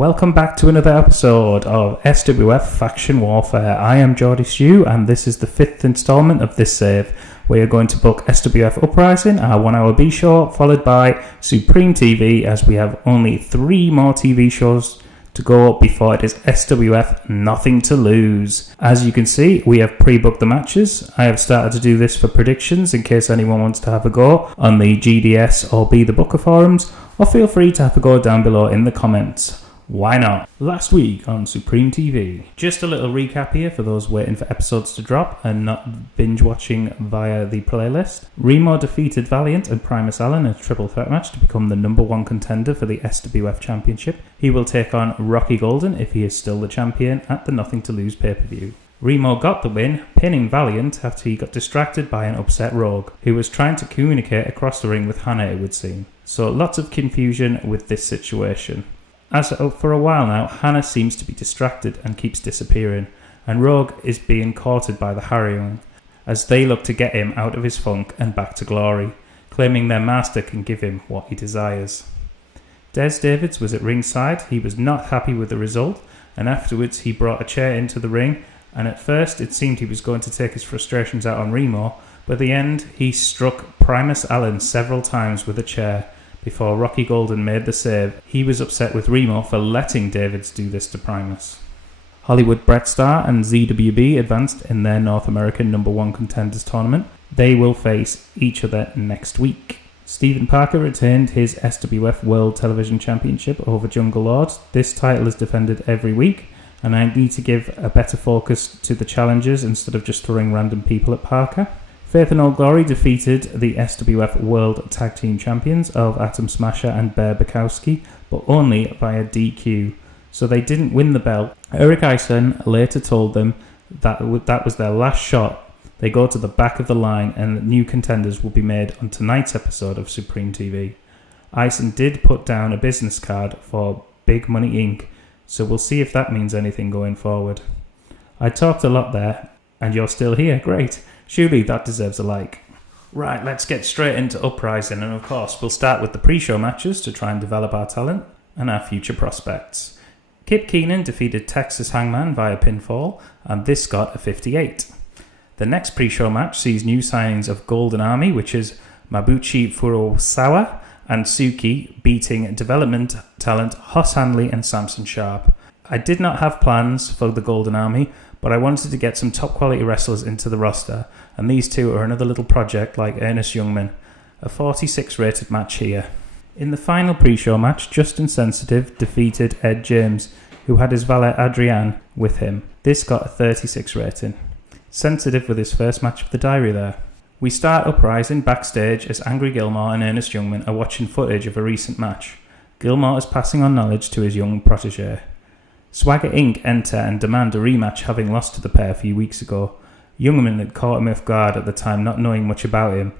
Welcome back to another episode of SWF Faction Warfare. I am Geordie Stew, and this is the 5th instalment of this save. We are going to book SWF Uprising, our 1 hour B show, followed by Supreme TV, as we have only 3 more TV shows to go before it is SWF Nothing to Lose. As you can see, we have pre-booked the matches. I have started to do this for predictions in case anyone wants to have a go on the GDS or Be the Booker forums, or feel free to have a go down below in the comments. Why not? Last week on Supreme TV. Just a little recap here for those waiting for episodes to drop and not binge watching via the playlist. Remo defeated Valiant and Primus Allen in a triple threat match to become the number 1 contender for the SWF Championship. He will take on Rocky Golden if he is still the champion at the Nothing to Lose pay-per-view. Remo got the win, pinning Valiant after he got distracted by an upset Rogue, who was trying to communicate across the ring with Hannah, it would seem. So lots of confusion with this situation. As for a while now, Hannah seems to be distracted and keeps disappearing, and Rogue is being courted by the Harrying, as they look to get him out of his funk and back to glory, claiming their master can give him what he desires. Des Davids was at ringside. He was not happy with the result, and afterwards he brought a chair into the ring, and at first it seemed he was going to take his frustrations out on Remo, but at the end he struck Primus Allen several times with a chair. Before Rocky Golden made the save, he was upset with Remo for letting Davids do this to Primus. Hollywood Bret Star and ZWB advanced in their North American number 1 contenders tournament. They will face each other next week. Stephen Parker retained his SWF World Television Championship over Jungle Lord. This title is defended every week, and I need to give a better focus to the challengers instead of just throwing random people at Parker. Faith and Old Glory defeated the SWF World Tag Team Champions of Atom Smasher and Bear Bukowski, but only via DQ, so they didn't win the belt. Eric Eisen later told them that was their last shot. They go to the back of the line and new contenders will be made on tonight's episode of Supreme TV. Eisen did put down a business card for Big Money Inc., so we'll see if that means anything going forward. I talked a lot there, and you're still here, great. Surely that deserves a like. Right, let's get straight into Uprising, and of course we'll start with the pre-show matches to try and develop our talent and our future prospects. Kip Keenan defeated Texas Hangman via pinfall, and this got a 58. The next pre-show match sees new signings of Golden Army, which is Mabuchi Furusawa and Suki, beating development talent Hoss Hanley and Samson Sharp. I did not have plans for the Golden Army, but I wanted to get some top quality wrestlers into the roster, and these two are another little project like Ernest Youngman. A 46 rated match here. In the final pre-show match, Justin Sensitive defeated Ed James, who had his valet Adrian with him. This got a 36 rating. Sensitive with his first match of the diary there. We start Uprising backstage as Angry Gilmore and Ernest Youngman are watching footage of a recent match. Gilmore is passing on knowledge to his young protege. Swagger Inc. enter and demand a rematch, having lost to the pair a few weeks ago. Youngman had caught him off guard at the time, not knowing much about him,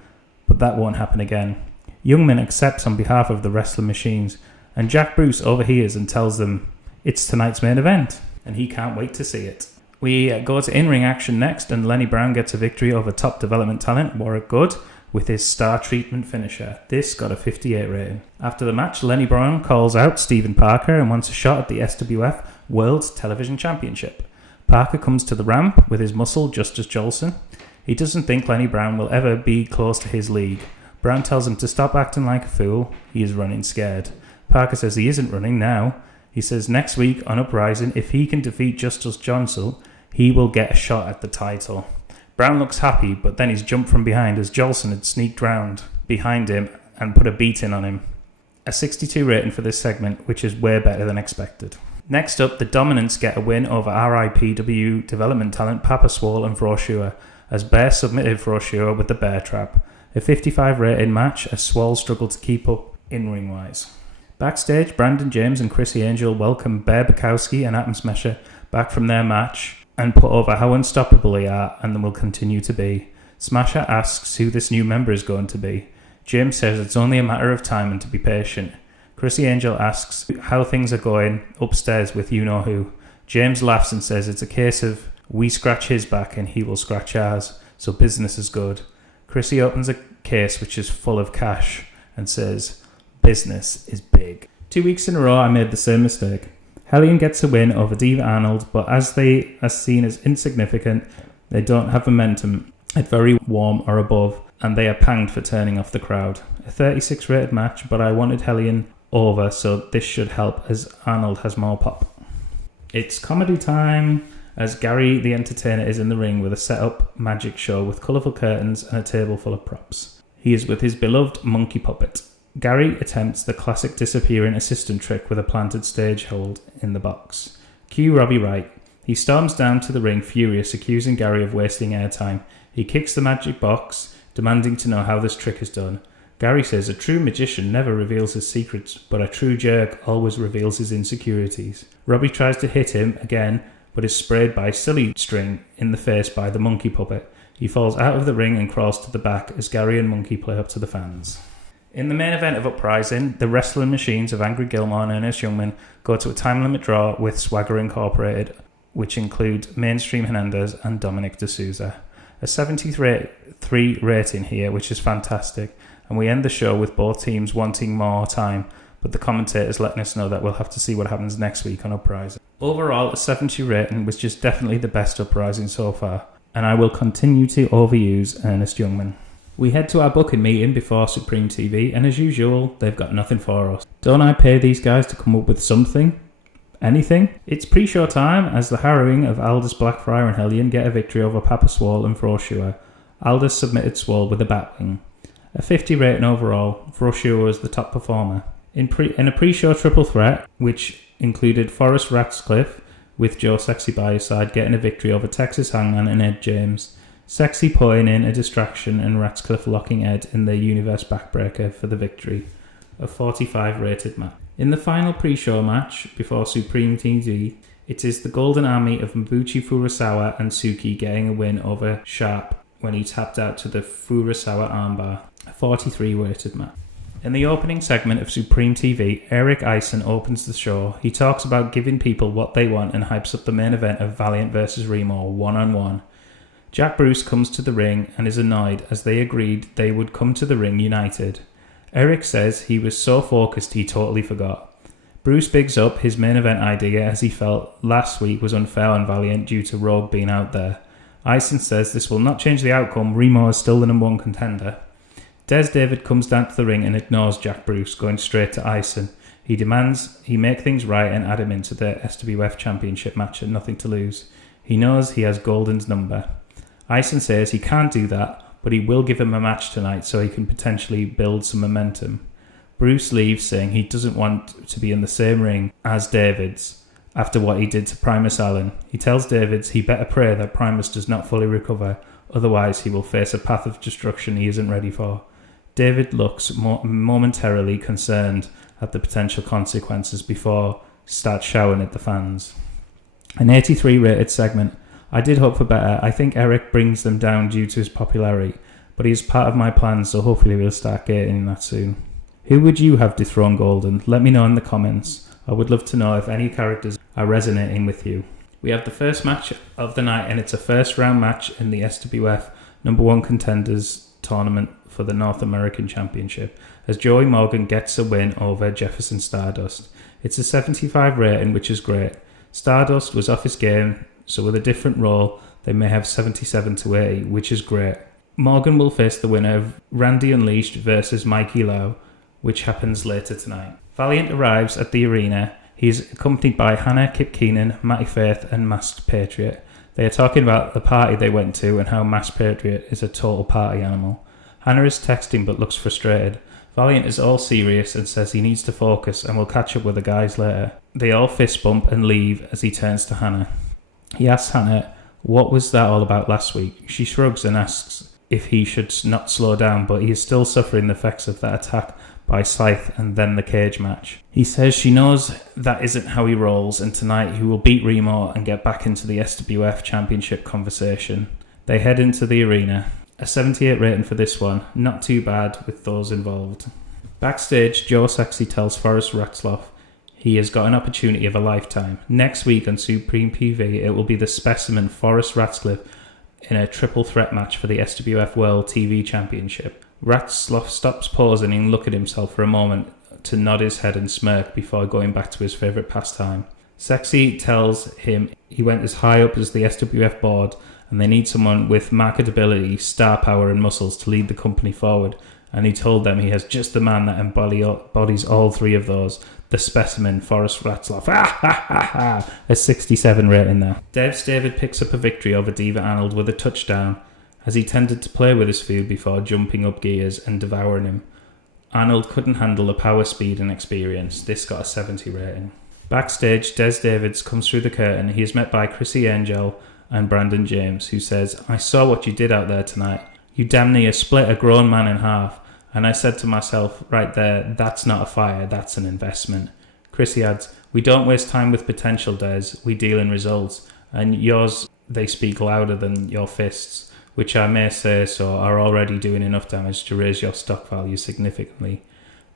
but that won't happen again. Youngman accepts on behalf of the Wrestling Machines, and Jack Bruce overhears and tells them it's tonight's main event, and he can't wait to see it. We go to in-ring action next, and Lenny Brown gets a victory over top development talent Warwick Good with his star treatment finisher. This got a 58 rating. After the match, Lenny Brown calls out Stephen Parker and wants a shot at the SWF World Television Championship. Parker comes to the ramp with his muscle Justus Jolson. He doesn't think Lenny Brown will ever be close to his league. Brown tells him to stop acting like a fool. He is running scared. Parker says he isn't running now. He says next week on Uprising, if he can defeat Justus Jolson, he will get a shot at the title. Brown looks happy, but then he's jumped from behind as Jolson had sneaked round behind him and put a beating on him. A 62 rating for this segment, which is way better than expected. Next up, the Dominants get a win over RIPW development talent Papa Swole and Vroshua, as Bear submitted Vroshua with the Bear Trap. A 55 rating match as Swole struggled to keep up in-ring wise. Backstage, Brandon James and Chrissy Angel welcome Bear Bukowski and Atom Smasher back from their match and put over how unstoppable they are and will continue to be. Smasher asks who this new member is going to be. James says it's only a matter of time and to be patient. Chrissy Angel asks how things are going upstairs with you-know-who. James laughs and says it's a case of we scratch his back and he will scratch ours, so business is good. Chrissy opens a case which is full of cash and says, business is big. 2 weeks in a row I made the same mistake. Hellion gets a win over Diva Arnold, but as they are seen as insignificant, they don't have momentum at very warm or above, and they are panged for turning off the crowd. A 36 rated match, but I wanted Hellion over, so this should help as Arnold has more pop. It's comedy time as Gary the Entertainer is in the ring with a set-up magic show with colourful curtains and a table full of props. He is with his beloved monkey puppet. Gary attempts the classic disappearing assistant trick with a planted stage hold in the box. Cue Robbie Wright. He storms down to the ring furious, accusing Gary of wasting airtime. He kicks the magic box, demanding to know how this trick is done. Gary says a true magician never reveals his secrets, but a true jerk always reveals his insecurities. Robbie tries to hit him again, but is sprayed by silly string in the face by the monkey puppet. He falls out of the ring and crawls to the back as Gary and Monkey play up to the fans. In the main event of Uprising, the wrestling machines of Angry Gilmore and Ernest Youngman go to a time limit draw with Swagger Incorporated, which include Mainstream Hernandez and Dominic D'Souza. A 73 rating here, which is fantastic, and we end the show with both teams wanting more time, but the commentators letting us know that we'll have to see what happens next week on Uprising. Overall, a 70 rating, which is definitely the best Uprising so far, and I will continue to overuse Ernest Youngman. We head to our booking meeting before Supreme TV, and as usual, they've got nothing for us. Don't I pay these guys to come up with something? Anything? It's pre-show time as the harrowing of Aldous Blackfriar and Hellion get a victory over Papa Swole and Froshua. Aldous submitted Swole with a batwing. A 50 rating overall, Froshua was the top performer. In a pre-show triple threat, which included Forrest Ratcliffe, with Joe Sexy by his side, getting a victory over Texas Hangman and Ed James. Sexy putting in a distraction and Ratcliffe locking Ed in the Universe Backbreaker for the victory. A 45 rated match. In the final pre-show match before Supreme TV, it is the Golden Army of Mabuchi Furusawa and Suki getting a win over Sharp when he tapped out to the Furusawa armbar. A 43 rated match. In the opening segment of Supreme TV, Eric Eisen opens the show. He talks about giving people what they want and hypes up the main event of Valiant vs Remo one-on-one. Jack Bruce comes to the ring and is annoyed as they agreed they would come to the ring united. Eric says he was so focused he totally forgot. Bruce bigs up his main event idea as he felt last week was unfair on Valiant due to Rogue being out there. Eisen says this will not change the outcome, Remo is still the number one contender. Des David comes down to the ring and ignores Jack Bruce, going straight to Eisen. He demands he make things right and add him into the SWF Championship match at Nothing to Lose. He knows he has Golden's number. Eisen says he can't do that, but he will give him a match tonight so he can potentially build some momentum. Bruce leaves saying he doesn't want to be in the same ring as Davids after what he did to Primus Allen. He tells Davids he better pray that Primus does not fully recover, otherwise he will face a path of destruction he isn't ready for. David looks momentarily concerned at the potential consequences before starts shouting at the fans. An 83 rated segment. I did hope for better. I think Eric brings them down due to his popularity, but he's part of my plans, so hopefully we'll start getting that soon. Who would you have dethroned Golden? Let me know in the comments. I would love to know if any characters are resonating with you. We have the first match of the night, and it's a first round match in the SWF number one contenders tournament for the North American Championship, as Joey Morgan gets a win over Jefferson Stardust. It's a 75 rating, which is great. Stardust was off his game, so with a different role, they may have 77 to 80, which is great. Morgan will face the winner of Randy Unleashed versus Mikey Lau, which happens later tonight. Valiant arrives at the arena. He is accompanied by Hannah, Kip Keenan, Matty Faith and Masked Patriot. They are talking about the party they went to and how Masked Patriot is a total party animal. Hannah is texting but looks frustrated. Valiant is all serious and says he needs to focus and will catch up with the guys later. They all fist bump and leave as he turns to Hannah. He asks Hannah, what was that all about last week? She shrugs and asks if he should not slow down, but he is still suffering the effects of that attack by Scythe and then the cage match. He says she knows that isn't how he rolls, and tonight he will beat Remo and get back into the SWF Championship conversation. They head into the arena. A 78 rating for this one, not too bad with those involved. Backstage, Joe Sexy tells Forrest Ratcliffe he has got an opportunity of a lifetime. Next week on Supreme PV, it will be the specimen Forrest Ratcliffe in a triple threat match for the SWF World TV Championship. Ratcliffe stops pausing and looks at himself for a moment to nod his head and smirk before going back to his favourite pastime. Sexy tells him he went as high up as the SWF board and they need someone with marketability, star power and muscles to lead the company forward. And he told them he has just the man that embodies all three of those. The specimen, Forrest Ratzloff. A 67 rating there. Devs David picks up a victory over Diva Arnold with a touchdown, as he tended to play with his food before jumping up gears and devouring him. Arnold couldn't handle the power, speed and experience. This got a 70 rating. Backstage, Des Davids comes through the curtain. He is met by Chrissy Angel and Brandon James, who says, "I saw what you did out there tonight. You damn near split a grown man in half. And I said to myself, right there, that's not a fire, that's an investment." Chrissy adds, "We don't waste time with potential, Des. We deal in results. And yours, they speak louder than your fists, which I may say so are already doing enough damage to raise your stock value significantly."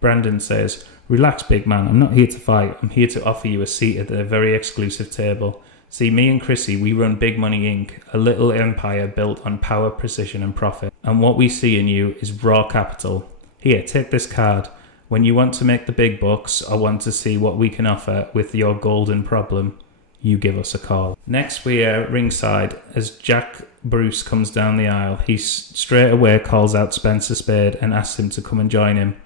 Brandon says, "Relax, big man. I'm not here to fight. I'm here to offer you a seat at a very exclusive table. See, me and Chrissy, we run Big Money Inc., a little empire built on power, precision and profit. And what we see in you is raw capital. Here, take this card. When you want to make the big bucks or want to see what we can offer with your golden problem, you give us a call." Next, we are ringside as Jack Bruce comes down the aisle. He straight away calls out Spencer Spade and asks him to come and join him.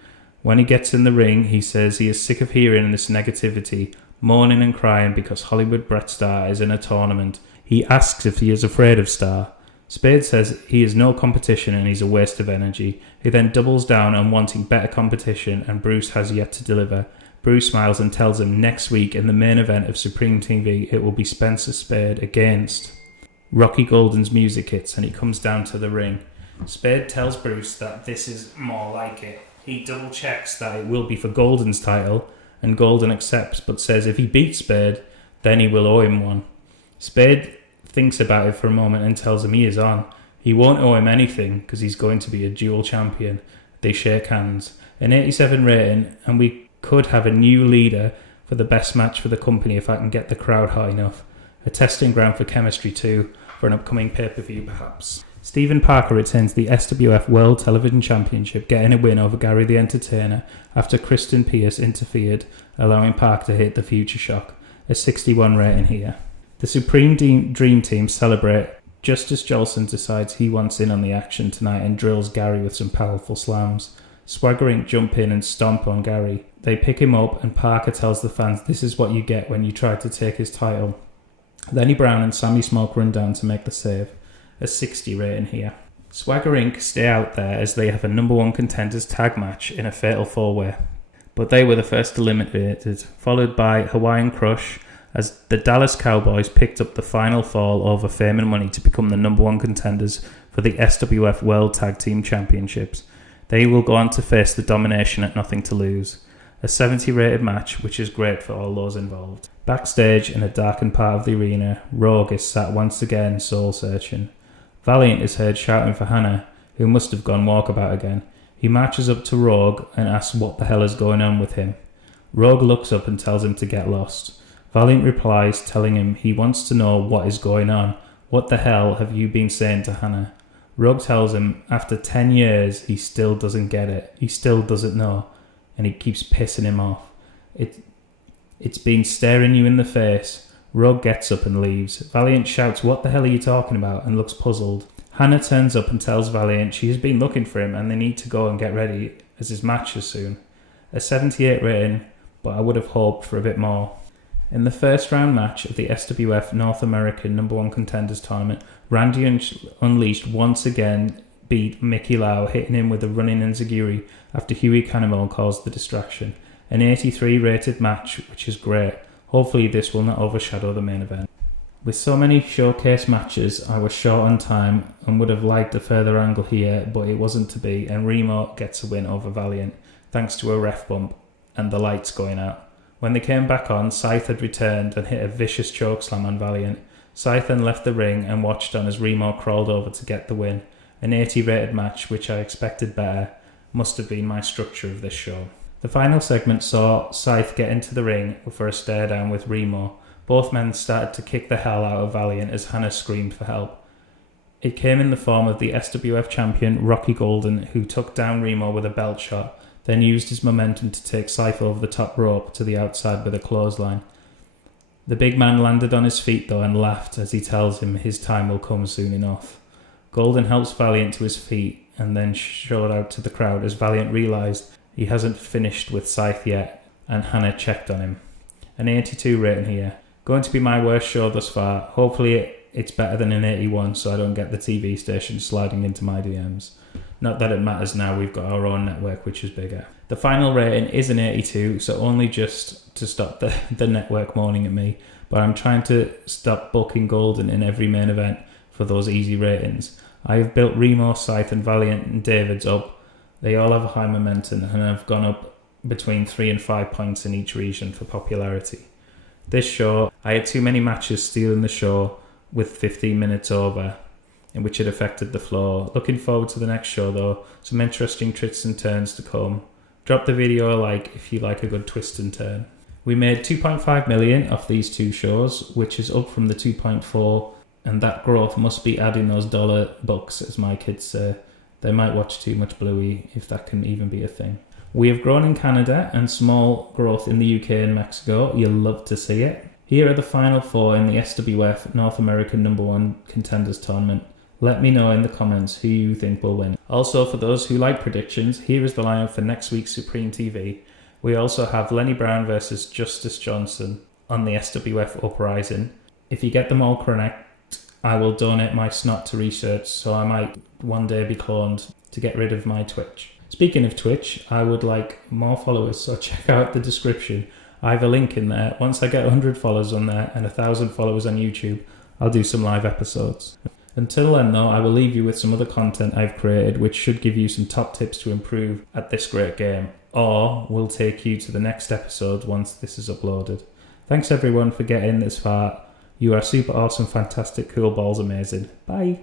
When he gets in the ring, he says he is sick of hearing this negativity, moaning and crying because Hollywood Bret Starr is in a tournament. He asks if he is afraid of Starr. Spade says he is no competition and he's a waste of energy. He then doubles down on wanting better competition and Bruce has yet to deliver. Bruce smiles and tells him next week in the main event of Supreme TV it will be Spencer Spade against. Rocky Golden's music hits and he comes down to the ring. Spade tells Bruce that this is more like it. He double checks that it will be for Golden's title and Golden accepts but says if he beats Spade then he will owe him one. Spade thinks about it for a moment and tells him he is on. He won't owe him anything because he's going to be a dual champion. They shake hands. An 87 rating, and we could have a new leader for the best match for the company if I can get the crowd hot enough. A testing ground for chemistry too, for an upcoming pay-per-view perhaps. Stephen Parker retains the SWF World Television Championship, getting a win over Gary the Entertainer after Kristen Pierce interfered, allowing Parker to hit the Future Shock. A 61 rating here. The Supreme Dream Team celebrate just as Jolson decides he wants in on the action tonight and drills Gary with some powerful slams. Swagger Inc. jump in and stomp on Gary. They pick him up and Parker tells the fans this is what you get when you try to take his title. Lenny Brown and Sammy Smoke run down to make the save. A 60 rating here. Swagger Inc. stay out there as they have a number one contenders tag match in a fatal four-way. But they were the first eliminated, followed by Hawaiian Crush, as the Dallas Cowboys picked up the final fall over fame and money to become the number one contenders for the SWF World Tag Team Championships. They will go on to face the Domination at Nothing to Lose. A 70 rated match, which is great for all those involved. Backstage in a darkened part of the arena, Rogue is sat once again soul searching. Valiant is heard shouting for Hannah, who must have gone walkabout again. He marches up to Rogue and asks what the hell is going on with him. Rogue looks up and tells him to get lost. Valiant replies, telling him he wants to know what is going on. What the hell have you been saying to Hannah? Rogue tells him after 10 years he still doesn't get it. He still doesn't know. And he keeps pissing him off. It's been staring you in the face. Rogue gets up and leaves. Valiant shouts, "What the hell are you talking about?" and looks puzzled. Hannah turns up and tells Valiant she has been looking for him and they need to go and get ready as his match is soon. A 78 rating, but I would have hoped for a bit more. In the first round match of the SWF North American number one contenders tournament, Randy Unleashed once again beat Mickey Lau, hitting him with a running enziguri after Huey Cannonball caused the distraction. An 83 rated match, which is great. Hopefully this will not overshadow the main event. With so many showcase matches, I was short on time and would have liked a further angle here, but it wasn't to be, and Remo gets a win over Valiant, thanks to a ref bump and the lights going out. When they came back on, Scythe had returned and hit a vicious chokeslam on Valiant. Scythe then left the ring and watched on as Remo crawled over to get the win. An 80 rated match, which I expected better, must have been my structure of this show. The final segment saw Scythe get into the ring for a stare down with Remo. Both men started to kick the hell out of Valiant as Hannah screamed for help. It came in the form of the SWF champion Rocky Golden, who took down Remo with a belt shot, then used his momentum to take Scythe over the top rope to the outside with a clothesline. The big man landed on his feet though and laughed as he tells him his time will come soon enough. Golden helps Valiant to his feet and then showed out to the crowd as Valiant realised he hasn't finished with Scythe yet, and Hannah checked on him. An 82 rating here. Going to be my worst show thus far. Hopefully it's better than an 81 so I don't get the TV station sliding into my DMs. Not that it matters now, we've got our own network which is bigger. The final rating is an 82, so only just to stop the network moaning at me, but I'm trying to stop booking Golden in every main event for those easy ratings. I have built Remo, Scythe and Valiant and David's up. They all have a high momentum and have gone up between 3 and 5 points in each region for popularity. This show, I had too many matches stealing the show with 15 minutes over, in which it affected the flow. Looking forward to the next show though, some interesting twists and turns to come. Drop the video a like if you like a good twist and turn. We made 2.5 million off these two shows, which is up from the 2.4, and that growth must be adding those dollar bucks, as my kids say. They might watch too much Bluey, if that can even be a thing. We have grown in Canada and small growth in the UK and Mexico. You'll love to see it. Here are the final four in the SWF North American #1 Contenders Tournament. Let me know in the comments who you think will win. Also, for those who like predictions, here is the lineup for next week's Supreme TV. We also have Lenny Brown versus Justice Johnson on the SWF Uprising. If you get them all correct, I will donate my snot to research, so I might one day be cloned to get rid of my Twitch. Speaking of Twitch, I would like more followers, so check out the description. I have a link in there. Once I get 100 followers on there and 1,000 followers on YouTube, I'll do some live episodes. Until then though, I will leave you with some other content I've created which should give you some top tips to improve at this great game, or will take you to the next episode once this is uploaded. Thanks everyone for getting this far. You are super awesome, fantastic, cool balls, amazing. Bye.